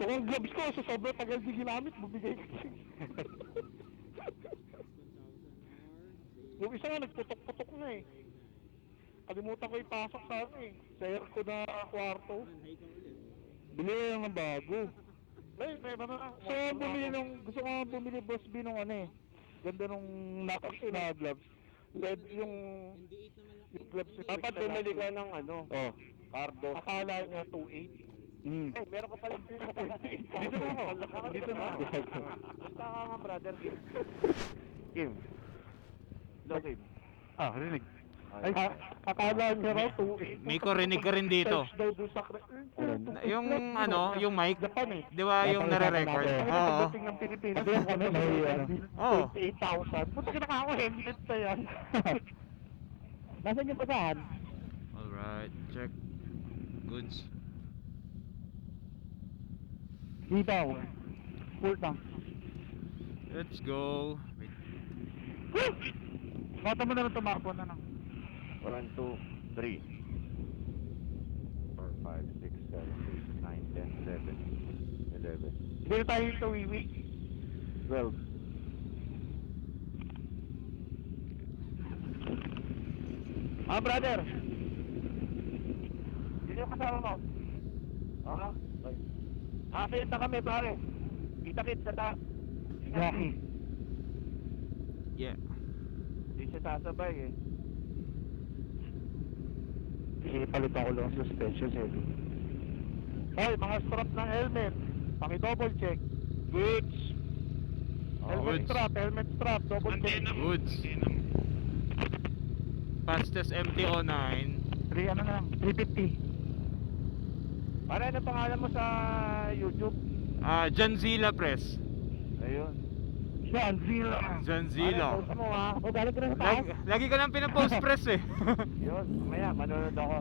Yung gloves ko, sa sobrang tagal di ginamit, bumigay ko. Yung isa nga, nagputok-putok na eh. Kalimutan ko ipasok sa ano eh. Sa aircon na kwarto. Bili lang ng bago. May ano na. So, gusto ko nga bumili Boss B nung ano eh. Ganda nung knockoff na gloves. Red yung gloves. Dapat bumili ka ng ano, Oh. Cardo. Akala niya 2.8. Eh, meron ka pala dito na 28. Dito na ako. Dito na ako. Basta ka nga, brother. Kim. Lokim. Ah, rinig. Ay, akala niya raw 2.8. Miko, rinig ka rin dito. Search daw doon sa Yung ano, yung mic, Japan eh. di ba yung nare-record? Ay, Oo. pagdating ng Pilipinas, yung kami may Oo. 28,000. Punta ka na ako, helmet na yan. Nasaan yung basahan? Alright, check. Goods. Dito. Full tank. Let's go. Wait. Bata mo na lang tumakbo na lang. 1, 2, 3. 4, 5, 6, 7, 8, 9, 10, 11. 11. Hindi na tayo ito wiwi. 12. Ah, brother. Yun yung kasama mo. Ah, kita kami, pare. Kita-kit sa ta. Jackie. Yeah. Hindi siya sasabay eh. Ipalit ako lang sa suspension heavy. Hoy, mga strap ng helmet. Paki-double check. Goods. Helmet goods. strap, double check. Goods. Fastest MT-09. 3 ano na lang, 350. Pare, ano pangalan mo sa YouTube? Janzilla Press. Ayun. Janzilla. Janzilla. Pare, post mo ha. O, galing ka na sa taas. Lagi ko lang pinapost press eh. Yun, mamaya, manonood ako.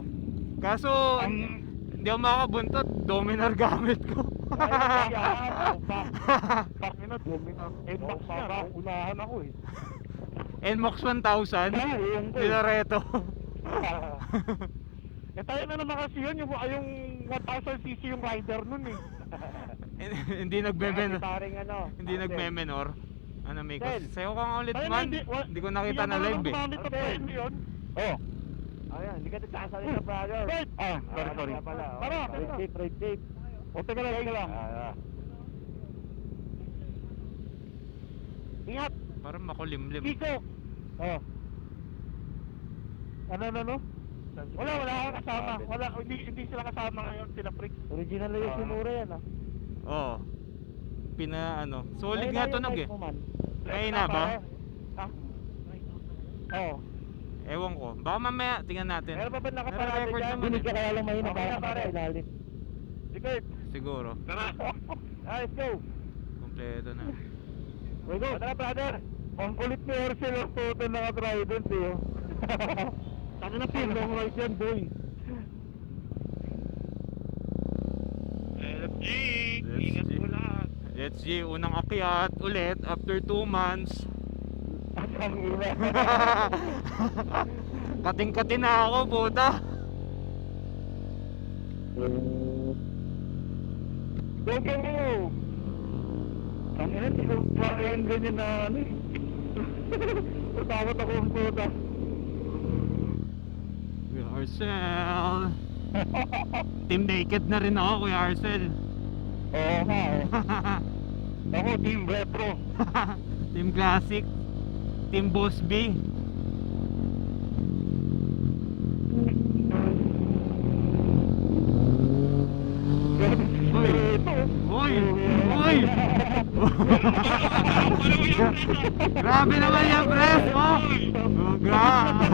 Kaso, hindi ako makakabuntot. Dominar gamit ko. Ay, yan. Pak na, dominar. Nmax yan. Unahan ako eh. NMAX 1000. Yung Nilareto. Eh tayo na naman kasi yun, yung 1000cc yung rider nun eh. Hindi nagme-menor. Paring ano. Hindi nagme-menor. Ano, Miko? Sel. Sayo ka nga ulit, Tayo na, man. Hindi ko nakita na live eh. Yun. Oh. Ayan, hindi ka nagsasali sa brother. Wait! Ah, sorry. Kaya pala. Tara, Right tape. O, teka lang, teka lang. Ingat! Parang makulimlim. Kiko! Oh. Ano? Wala akong kasama. Wala, hindi sila kasama ngayon, sila freak. Original na yung sinura yan ah. Oo. Solid nga tunog eh. May na ba? Ha? Oo. Ewan ko. Baka mamaya, tingnan natin. Meron pa ba nakaparada Nare-record dyan? naman Hindi ka eh. kaya lang mahina Okay na, para pare. ilalim. Sige, Siguro. tara. Let's go. Kompleto na. Wait, go. Tara, brother. Ang kulit ni Orsil ang photo naka-trident eh. Sana na pin, long right yan, boy. LFG, ingat mo lahat. Let's see, unang akyat ulit after 2 months. Ang ina. Kating-kating na ako, puta. Go! Ang ina, hindi ko pa yung ganyan na ano eh. Takot ako ang puta. Kuya Arcel. Team Naked na rin ako, Kuya Arcel. Oo nga eh. Ako, Team Retro. Team Classic. Team Boss B. Uy! Uy! Grabe naman yan, press! Oh! Grabe!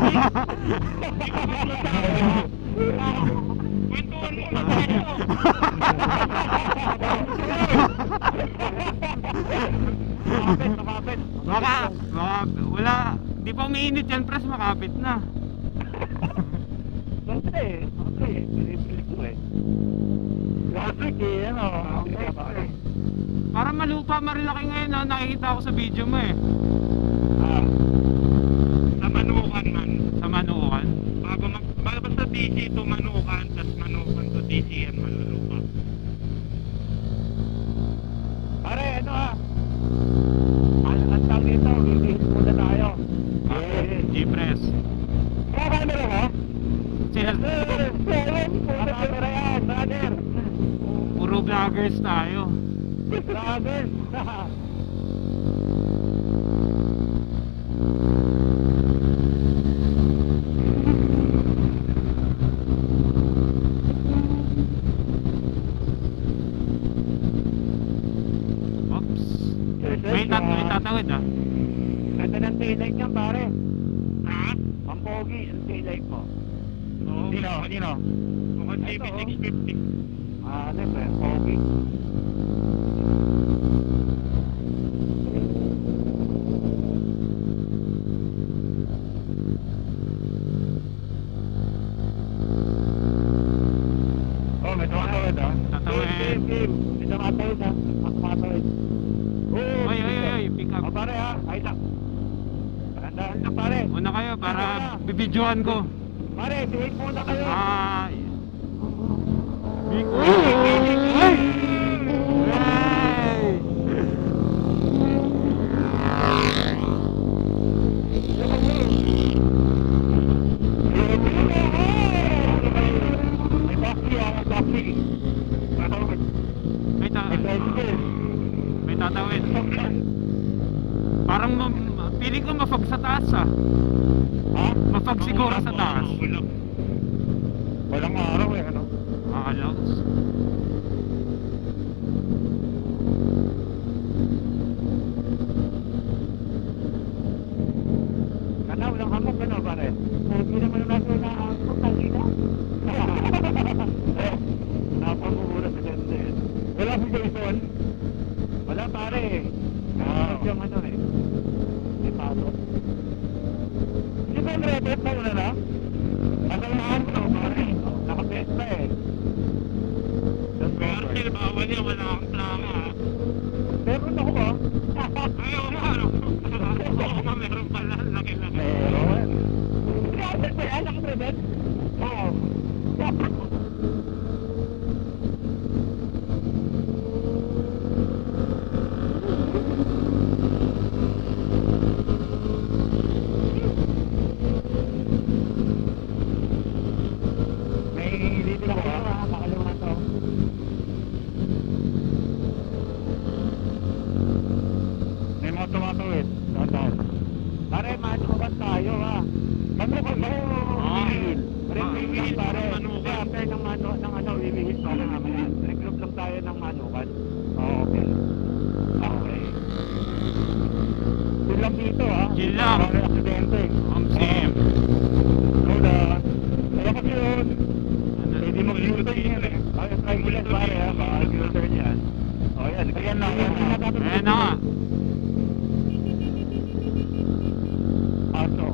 Kwentuhan mo na tayo. Makapit. Wala. Di pa umiinit yan, press. Makapit na. Okay. Pinipili ko eh. Graphic eh, ano. Okay. Para malupa marilaki ngayon, no? Nakikita ako sa video mo eh. Sa Manukan man. Sa Manukan. Basta DC to Manukan, tas Manukan to DCM malulupa. vloggers tayo. Vloggers! Oops. May tatawid ah. Ganda ng taillight niyan, pare. Ha? Ang pogi, ang taillight mo. Oo. Kanino? Mukhang CB650. Ah, ano ba? Pogi. Oh, may tumatawid ah. Tatawid. Game. May tumatawid ah. Ako tumatawid. Oh, Oy, pick up. Oh, pare ha. Ay, lang. Tandaan lang, pare. Una kayo para bibidyohan ko. Pare, wait muna kayo. Ah. Big Ay! Hey! May taxi ah, may taxi. May ta May tricycle. may tatawid. Parang feeling ko mafag sa taas ah. Ha? Mafag siguro sa taas. Walang araw eh, ano? Alos. Kana, walang hamog, ano, pare? Hindi naman natin na hamog, kanina. Napamura sa ganda eh. Wala si Jason? Wala, pare. Yung ano eh. May pasok. Hindi ba yung repet na una na? Kasalahan ko, pare. Nakapesta eh. Marcel, bawal yan. Wala akong plaka ah. Meron ako ba? Ayaw mo ano. Oo nga, meron pala. Laki-laki. Meron. Grabe ba yan? Nakaprebet? Oo. May dito ako makaliwa to. May mga tumatawid. Dahan-dahan. Pare, manukan tayo ha. Manukan ba? Pare, wihis pare. Kasi after ng ano, wihis pa na mamaya. Regroup lang tayo ng manukan. Oo, okay. Okay. Yun lang dito ha. Yun lang. Pare, aksidente. Ang sim. Hold on. Kaya kasi yun. Pwede mag-U-turn yan eh. Ay, try mo lang pare ha. Baka U-turn yan. O yan. Ayan na. Ayan na nga. Aso.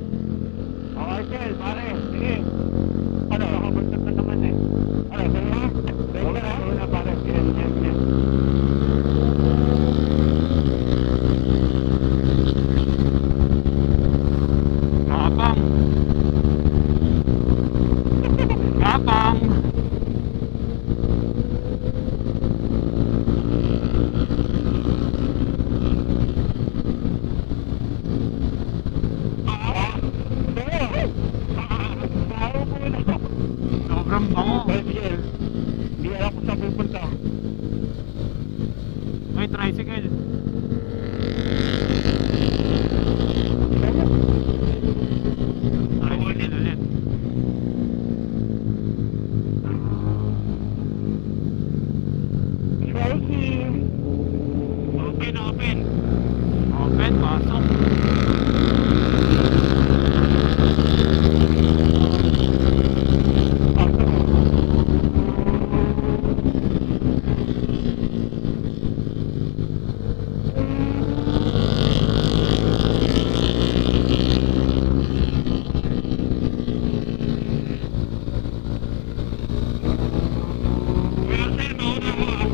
Okay, Sel, pare. Sige. Ano? Nakabuntot na naman eh. Ano? Sa'yo na? Sa'yo na? Sa'yo na, pare. Yes, yes, yes. Kapang. Kapang. Sobrang bango. Sel, hindi alam kung saan pupunta. May tricycle. Tricycle ulit. Chelsea. Open, open. Open, pasok. Marcel, mauna ko ah.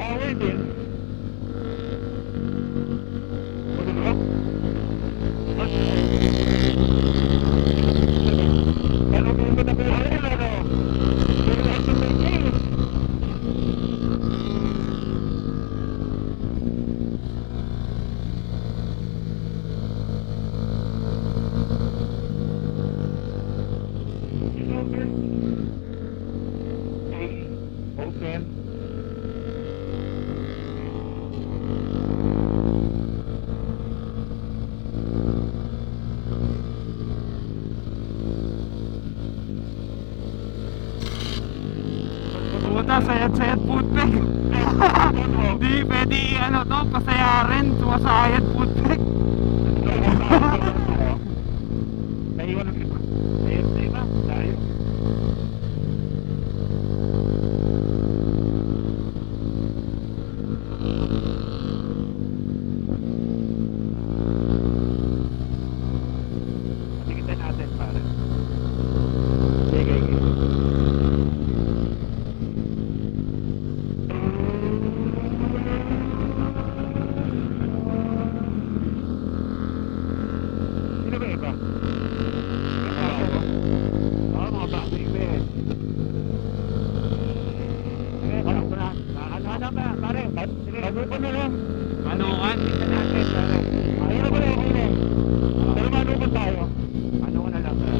Power din. Ano ba? Pero kung mo na buhay yun, ano? Pero ito na yun. Open. Puta, sayad-sayad footpeg. Di pwede ano to, pasayarin, sumasayad footpeg. Naiwan ang iba. Ayun na iba. Tayo. Tikitan natin, pare. Sige, sige. Sino ba iba? Mga bata iba eh. Ano ba na? Ano ba? Pare, bago pa na lang. Manukan. Tingnan natin, pare. Ayun na ba na okay na? Pero mano ba tayo? Ano ka na lang, pare?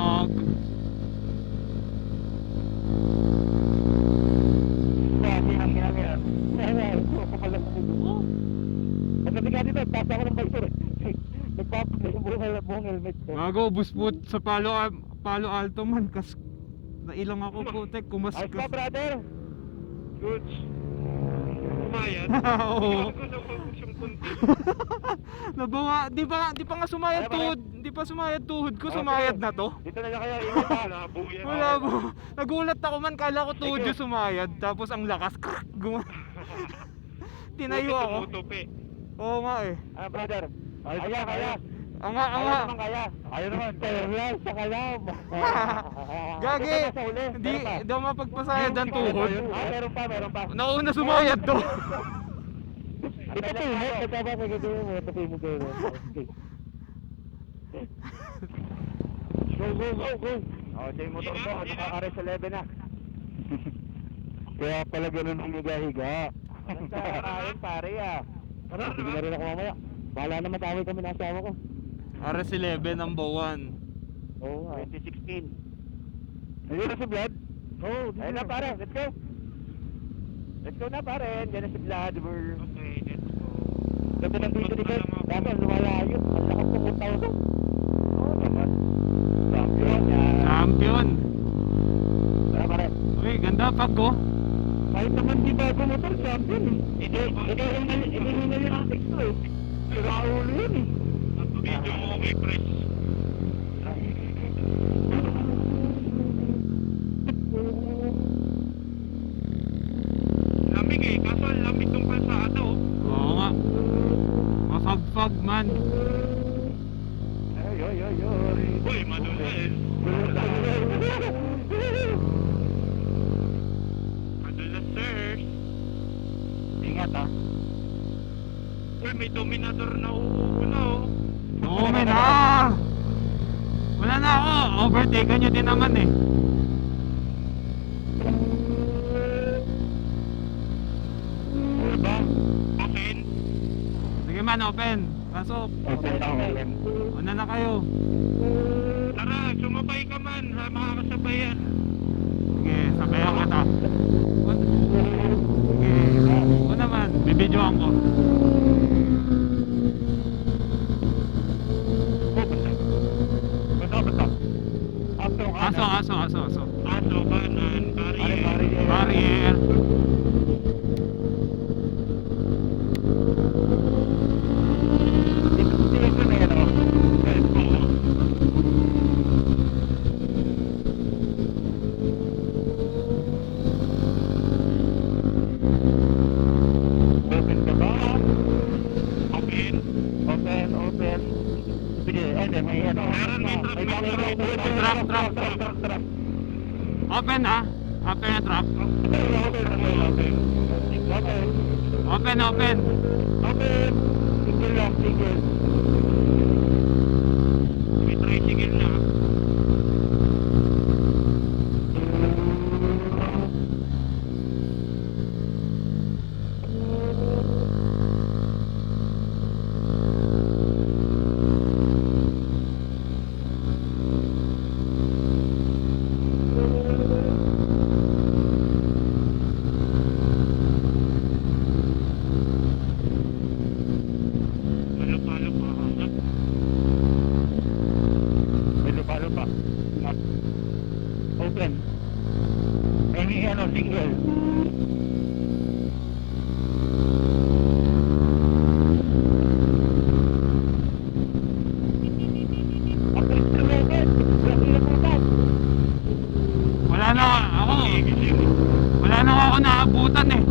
Wag. Grabe, ang ginagawa. Ay, kapal ako. Oh. Pagdating nga dito, taas ako ng visor eh. Nagpapagay yung buong helmet ko. Gago, busput sa Palo Alto man. Nailang ako putek, kumaskas. Ayos ka, brother. Good. Umayat. Oo. Ako na-focus yung konti. Di pa nga sumayad Ano ba? tuhod. Di pa sumayad tuhod ko, Okay. sumayad na to. Dito na lang kayo, ingat ha. Labo yan. Wala po. Nagulat ako man, kala ko tuhod yung sumayad. Tapos ang lakas, tinayo ako. Tumutupi. Oo nga eh. Ah, brother. Kaya. Anga. Naman kaya. Ayaw naman. Kaya sa kalam. Gagi. Ito na sa uli. Hindi Meron pa. daw mapagpasayad ang tuhod. Ah, meron pa. Nauna sumayad to. Ito po yun. Nagkabasagad mo. Ito po yung mugay. Go. Oh, siya yung motor ko. Naka-RS11 na. Kaya pala ganun ang higa-higa. Ayun pare ah. Sige na rin ako mamaya. Bahala naman tawag kami ng asawa ko. RS11 number 1. Oo nga. 2016. Ayun na si Vlad? Oo. Ayun na pare, let's go. Let's go na pare, yan na si Vlad. Okay, let's go. Ganda ng video ni Vlad. Kaso lumalayo. Ang lakas ko kung tao to. Oo naman. Champion yan. Champion. Tara pare. Uy, ganda pag ko. Kahit naman di bago motor, champion eh. Ito yung yung atik ko eh. Sira ulo yun eh. Video mo may press. Lamig eh, kaso ang lamig ng kalsada oh. Oo nga. Mafagfag man. Ay. Uy, madulas. Madulas sirs. Ingat ah. Uy, may dominador na uuna oh. Oo men Wala na ako. Overtake nyo din naman eh. Diba? Open. Sige man, open. Pasok. Okay. Una na kayo. Tara, sumabay ka man. Makakasabayan. Sige, sabayan kita. Sige. Una man, bibidyoan ko. Aso. Aso, kanan, barrier. Barrier. Open. Sige, may ano. Truck. Open ha? Open na truck. Open. Sige. May tricycle na. Palo-palo pa. Lupa. Open. May ano, single. Wala na ako naabutan eh.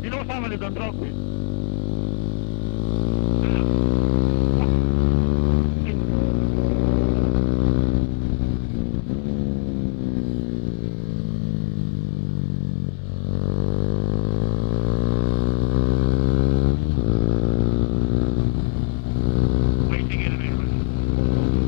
Sino kasama ni Don Rock? Tricycle na yun.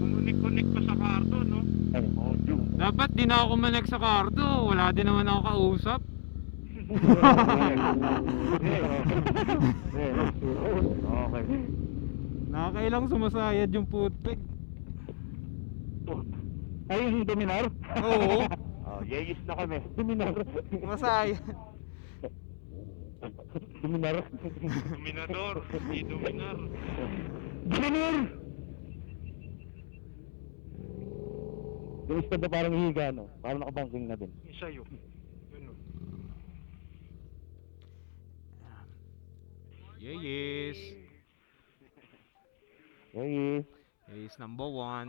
Kumunik-kunik pa sa karto, no? Dapat di na ako manek sa karto. Wala din naman ako kausap. Okay. Nakakailang sumasayad yung footpeg. Ay, yung Dominar? Oo. Oh, yeyis na kami. Dominar. Masayad. Dominar. Dominador, hindi dominar. Dominar! Yung isda parang hihiga, no? Parang nakabangking na din. Isa yun. Ano? Yes. Yeyis. Yes, number 1.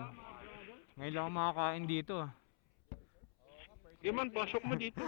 Ngayon lang ako makakain dito. Di man, pasok mo dito.